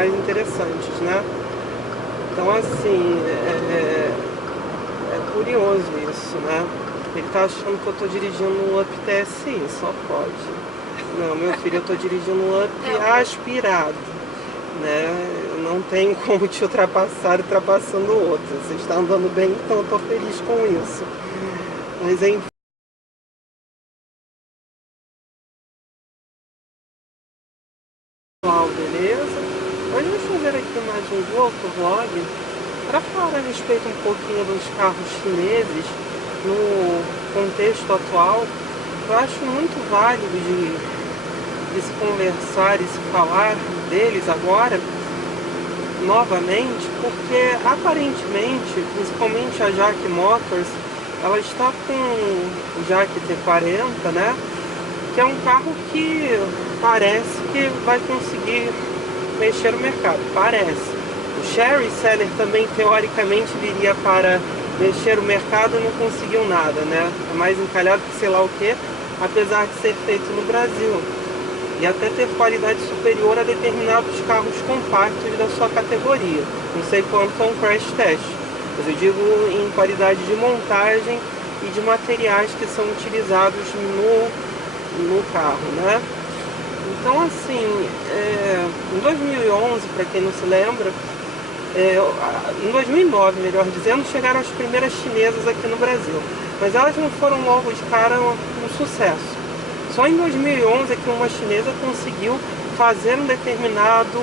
mais interessantes, né? Então assim, é curioso isso, né? Ele tá achando que eu tô dirigindo um Up TSI, só pode. Não, meu filho, eu tô dirigindo um Up aspirado, né? Eu não tenho como te ultrapassar ultrapassando o outro. Você está andando bem, então eu tô feliz com isso. Mas enfim. Pessoal, beleza? Hoje vamos fazer aqui mais um outro vlog para falar a respeito um pouquinho dos carros chineses no contexto atual. Eu acho muito válido de se conversar e se falar deles agora, novamente, porque aparentemente, principalmente a JAC Motors, ela está com o JAC T40, né? Que é um carro que parece que vai conseguir mexer no mercado, parece. O Sherry Seller também teoricamente viria para mexer o mercado e não conseguiu nada, né? É mais encalhado que sei lá o que, apesar de ser feito no Brasil. E até ter qualidade superior a determinados carros compactos da sua categoria. Não sei quanto a um crash test, mas eu digo em qualidade de montagem e de materiais que são utilizados no carro, né? Então assim, em 2011, para quem não se lembra, em 2009, melhor dizendo, chegaram as primeiras chinesas aqui no Brasil, mas elas não foram logo de cara um sucesso. Só em 2011 é que uma chinesa conseguiu fazer um determinado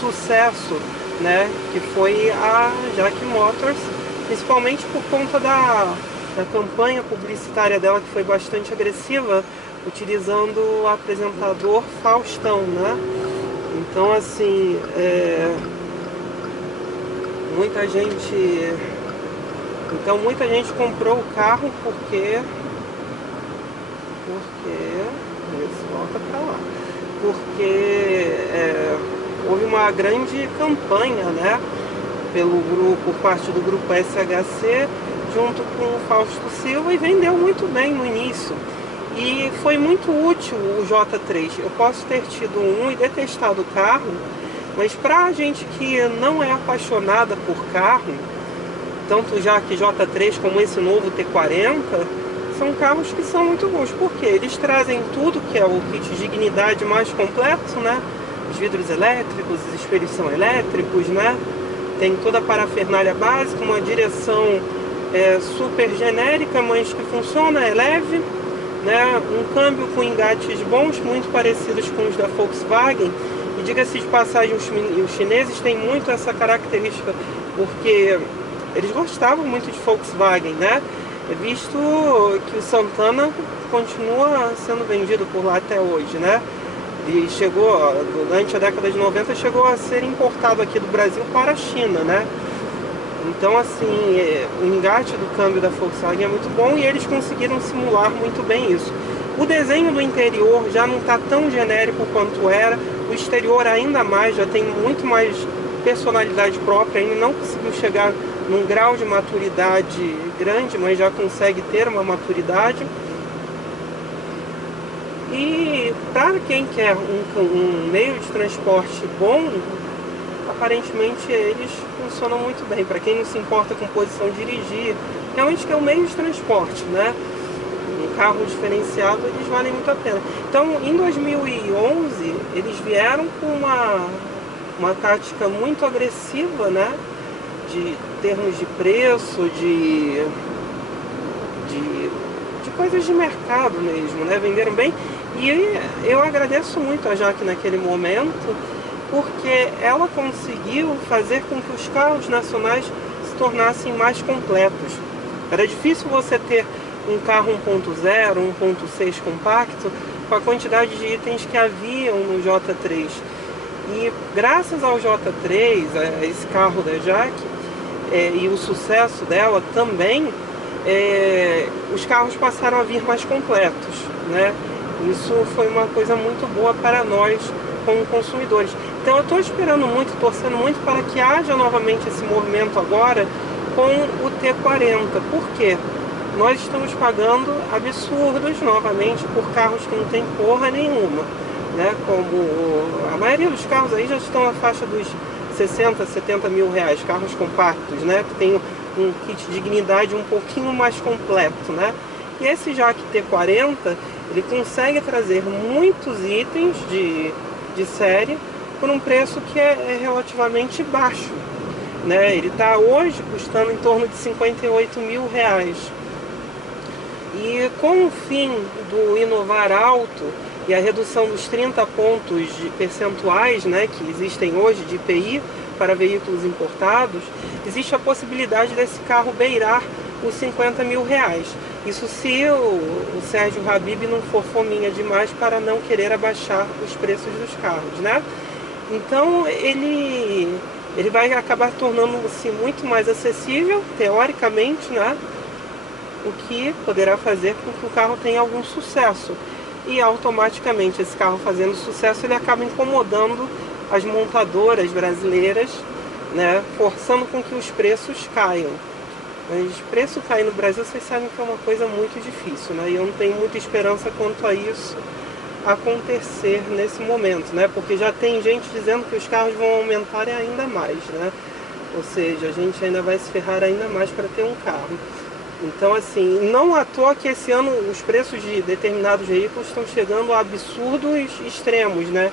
sucesso, né, que foi a JAC Motors, principalmente por conta da campanha publicitária dela, que foi bastante agressiva, utilizando o apresentador Faustão, né? Então assim, muita gente comprou o carro porque volta para lá, porque houve uma grande campanha, né, por parte do grupo SHC junto com o Fausto Silva, e vendeu muito bem no início. E foi muito útil o J3. Eu posso ter tido um e detestado o carro, mas para a gente que não é apaixonada por carro, tanto já que J3 como esse novo T40, são carros que são muito bons, porque eles trazem tudo que é o kit dignidade mais completo, né? Os vidros elétricos, os espelhos são elétricos, né? Tem toda a parafernália básica, uma direção super genérica, mas que funciona, é leve, né? Um câmbio com engates bons, muito parecidos com os da Volkswagen. E diga-se de passagem, os chineses têm muito essa característica, porque eles gostavam muito de Volkswagen, né? Visto que o Santana continua sendo vendido por lá até hoje, né? E chegou, durante a década de 90, chegou a ser importado aqui do Brasil para a China, né? Então assim, o engate do câmbio da Volkswagen é muito bom e eles conseguiram simular muito bem isso. O desenho do interior já não está tão genérico quanto era, o exterior ainda mais, já tem muito mais personalidade própria, ainda não conseguiu chegar num grau de maturidade grande, mas já consegue ter uma maturidade. E para quem quer um meio de transporte bom, aparentemente eles funcionam muito bem. Para quem não se importa com posição de dirigir, realmente que é um meio de transporte, né? Um carro diferenciado, eles valem muito a pena. Então, em 2011, eles vieram com uma tática muito agressiva, né? De termos de preço, de coisas de mercado mesmo, né? Venderam bem. E eu agradeço muito a JAC naquele momento, porque ela conseguiu fazer com que os carros nacionais se tornassem mais completos. Era difícil você ter um carro 1.0, 1.6 compacto com a quantidade de itens que haviam no J3. E graças ao J3, a esse carro da JAC, e o sucesso dela também, os carros passaram a vir mais completos, né? Isso foi uma coisa muito boa para nós como consumidores. Então eu estou esperando muito, torcendo muito para que haja novamente esse movimento agora com o T40. Por quê? Nós estamos pagando absurdos novamente por carros que não tem porra nenhuma. né? Como a maioria dos carros aí já estão na faixa dos 60, 70 mil reais, carros compactos, né? Que tem um kit de dignidade um pouquinho mais completo, né? E esse Jaque T40, ele consegue trazer muitos itens de série por um preço que é relativamente baixo, né? Ele está hoje custando em torno de 58 mil reais. E com o fim do inovar alto e a redução dos 30 pontos percentuais, né, que existem hoje de IPI para veículos importados, existe a possibilidade desse carro beirar os 50 mil reais. Isso se o Sérgio Habib não for fominha demais para não querer abaixar os preços dos carros, né? Então ele vai acabar tornando-se muito mais acessível, teoricamente, né? O que poderá fazer com que o carro tenha algum sucesso. E automaticamente esse carro fazendo sucesso, ele acaba incomodando as montadoras brasileiras, né? Forçando com que os preços caiam. Mas preço cair no Brasil, vocês sabem que é uma coisa muito difícil, né? E eu não tenho muita esperança quanto a isso acontecer nesse momento, né? Porque já tem gente dizendo que os carros vão aumentar ainda mais, né? Ou seja, a gente ainda vai se ferrar ainda mais para ter um carro. Então, assim, não à toa que esse ano os preços de determinados veículos estão chegando a absurdos extremos, né?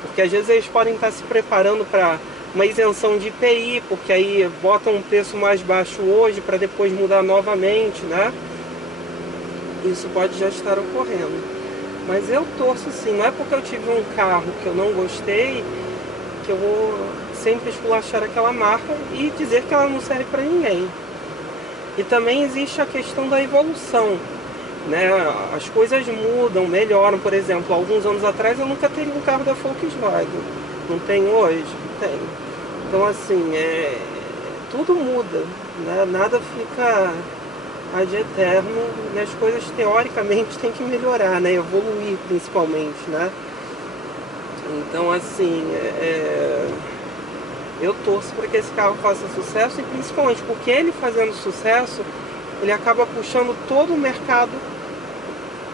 Porque às vezes eles podem estar se preparando para uma isenção de IPI, porque aí botam um preço mais baixo hoje para depois mudar novamente, né? Isso pode já estar ocorrendo. Mas eu torço sim, não é porque eu tive um carro que eu não gostei que eu vou sempre esculachar aquela marca e dizer que ela não serve para ninguém. E também existe a questão da evolução, né? As coisas mudam, melhoram. Por exemplo, alguns anos atrás eu nunca teria um carro da Volkswagen. Não tem hoje? Tem. Então, assim, tudo muda, né? Nada fica ad eterno, e as coisas teoricamente têm que melhorar, né? Evoluir principalmente, né? Então, assim, eu torço para que esse carro faça sucesso, e principalmente porque ele fazendo sucesso, ele acaba puxando todo o mercado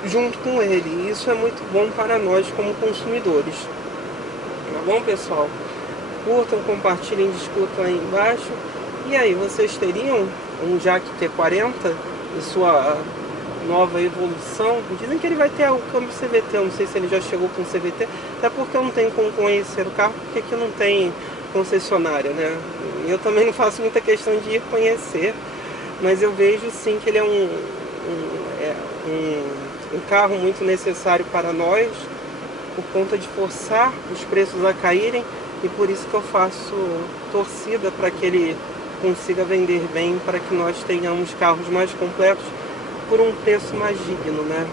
junto com ele. E isso é muito bom para nós como consumidores. Tá bom, pessoal? Curtam, compartilhem, discutam aí embaixo. E aí, vocês teriam um Jaque T40 em sua nova evolução? Dizem que ele vai ter o câmbio CVT, eu não sei se ele já chegou com CVT, até porque eu não tenho como conhecer o carro, porque aqui não tem concessionária, né? Eu também não faço muita questão de ir conhecer, mas eu vejo sim que ele é um carro muito necessário para nós, por conta de forçar os preços a caírem, e por isso que eu faço torcida para que ele consiga vender bem, para que nós tenhamos carros mais completos por um preço mais digno, né?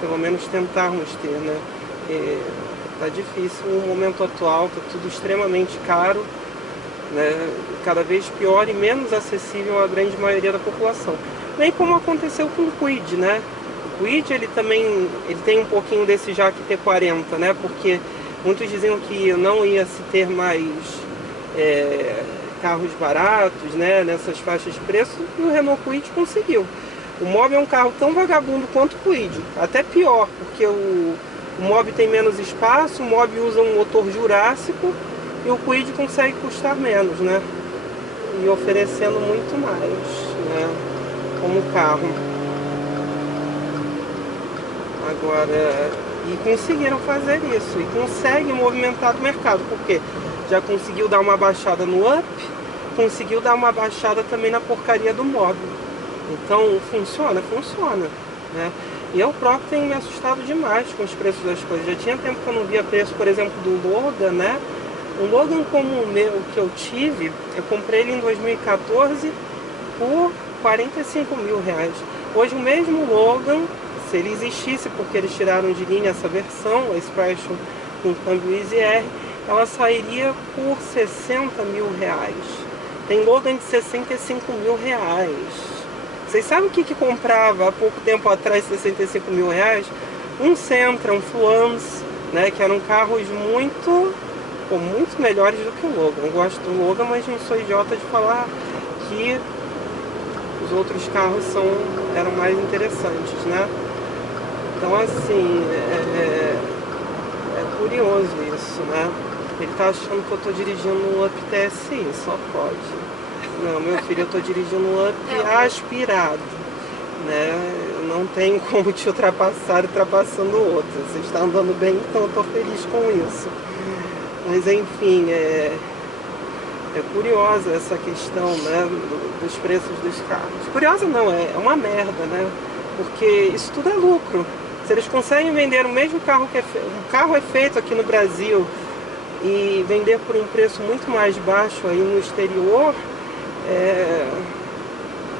Pelo menos tentarmos ter, né? Tá difícil no momento atual, tá tudo extremamente caro, né? Cada vez pior e menos acessível à grande maioria da população. Nem como aconteceu com o Kwid, né? O Kwid, ele tem um pouquinho desse Jaque T40, né? Porque muitos diziam que não ia se ter mais carros baratos, né? Nessas faixas de preço, e o Renault Kwid conseguiu. O Mobi é um carro tão vagabundo quanto o Kwid, até pior, porque o Mobi tem menos espaço, o Mobi usa um motor jurássico e o Kwid consegue custar menos, né? E oferecendo muito mais, né? Como carro. Agora, e conseguiram fazer isso, e conseguem movimentar o mercado, porque já conseguiu dar uma baixada no Up, conseguiu dar uma baixada também na porcaria do Mobi. Então, funciona, né? E eu próprio tenho me assustado demais com os preços das coisas. Já tinha tempo que eu não via preço, por exemplo, do Logan, né? Um Logan como o meu, que eu tive, eu comprei ele em 2014 por 45 mil reais. Hoje o mesmo Logan, se ele existisse, porque eles tiraram de linha essa versão, a Expression com câmbio Easy R, ela sairia por 60 mil reais. Tem Logan de 65 mil reais. Vocês sabem o que comprava há pouco tempo atrás, 65 mil reais? Um Sentra, um Fluence, né? Que eram carros muito melhores do que o Logan. Eu gosto do Logan, mas não sou idiota de falar que os outros carros eram mais interessantes, né? Então, assim, curioso isso, né? Ele tá achando que eu tô dirigindo um Up TSI, só pode. Não, meu filho, eu tô dirigindo um Up aspirado, né? Eu não tenho como te ultrapassar ultrapassando o outro. Você está andando bem, então eu tô feliz com isso. Mas enfim, é curiosa essa questão, né, dos preços dos carros. Curiosa não, é uma merda, né? Porque isso tudo é lucro. Se eles conseguem vender o mesmo carro um carro é feito aqui no Brasil e vender por um preço muito mais baixo aí no exterior,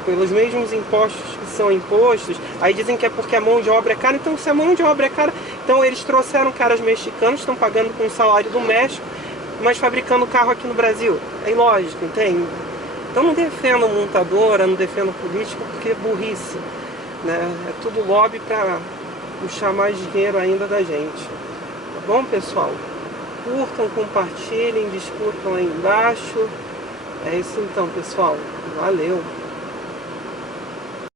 pelos mesmos impostos que são impostos, aí dizem que é porque a mão de obra é cara. Então, se a mão de obra é cara, então eles trouxeram caras mexicanos, estão pagando com o salário do México, mas fabricando carro aqui no Brasil. É ilógico, entende? Então não defendo montadora, não defendo político, porque é burrice, né? É tudo lobby para puxar mais dinheiro ainda da gente. Tá bom, pessoal? Curtam, compartilhem, discutam aí embaixo. É isso então, pessoal. Valeu!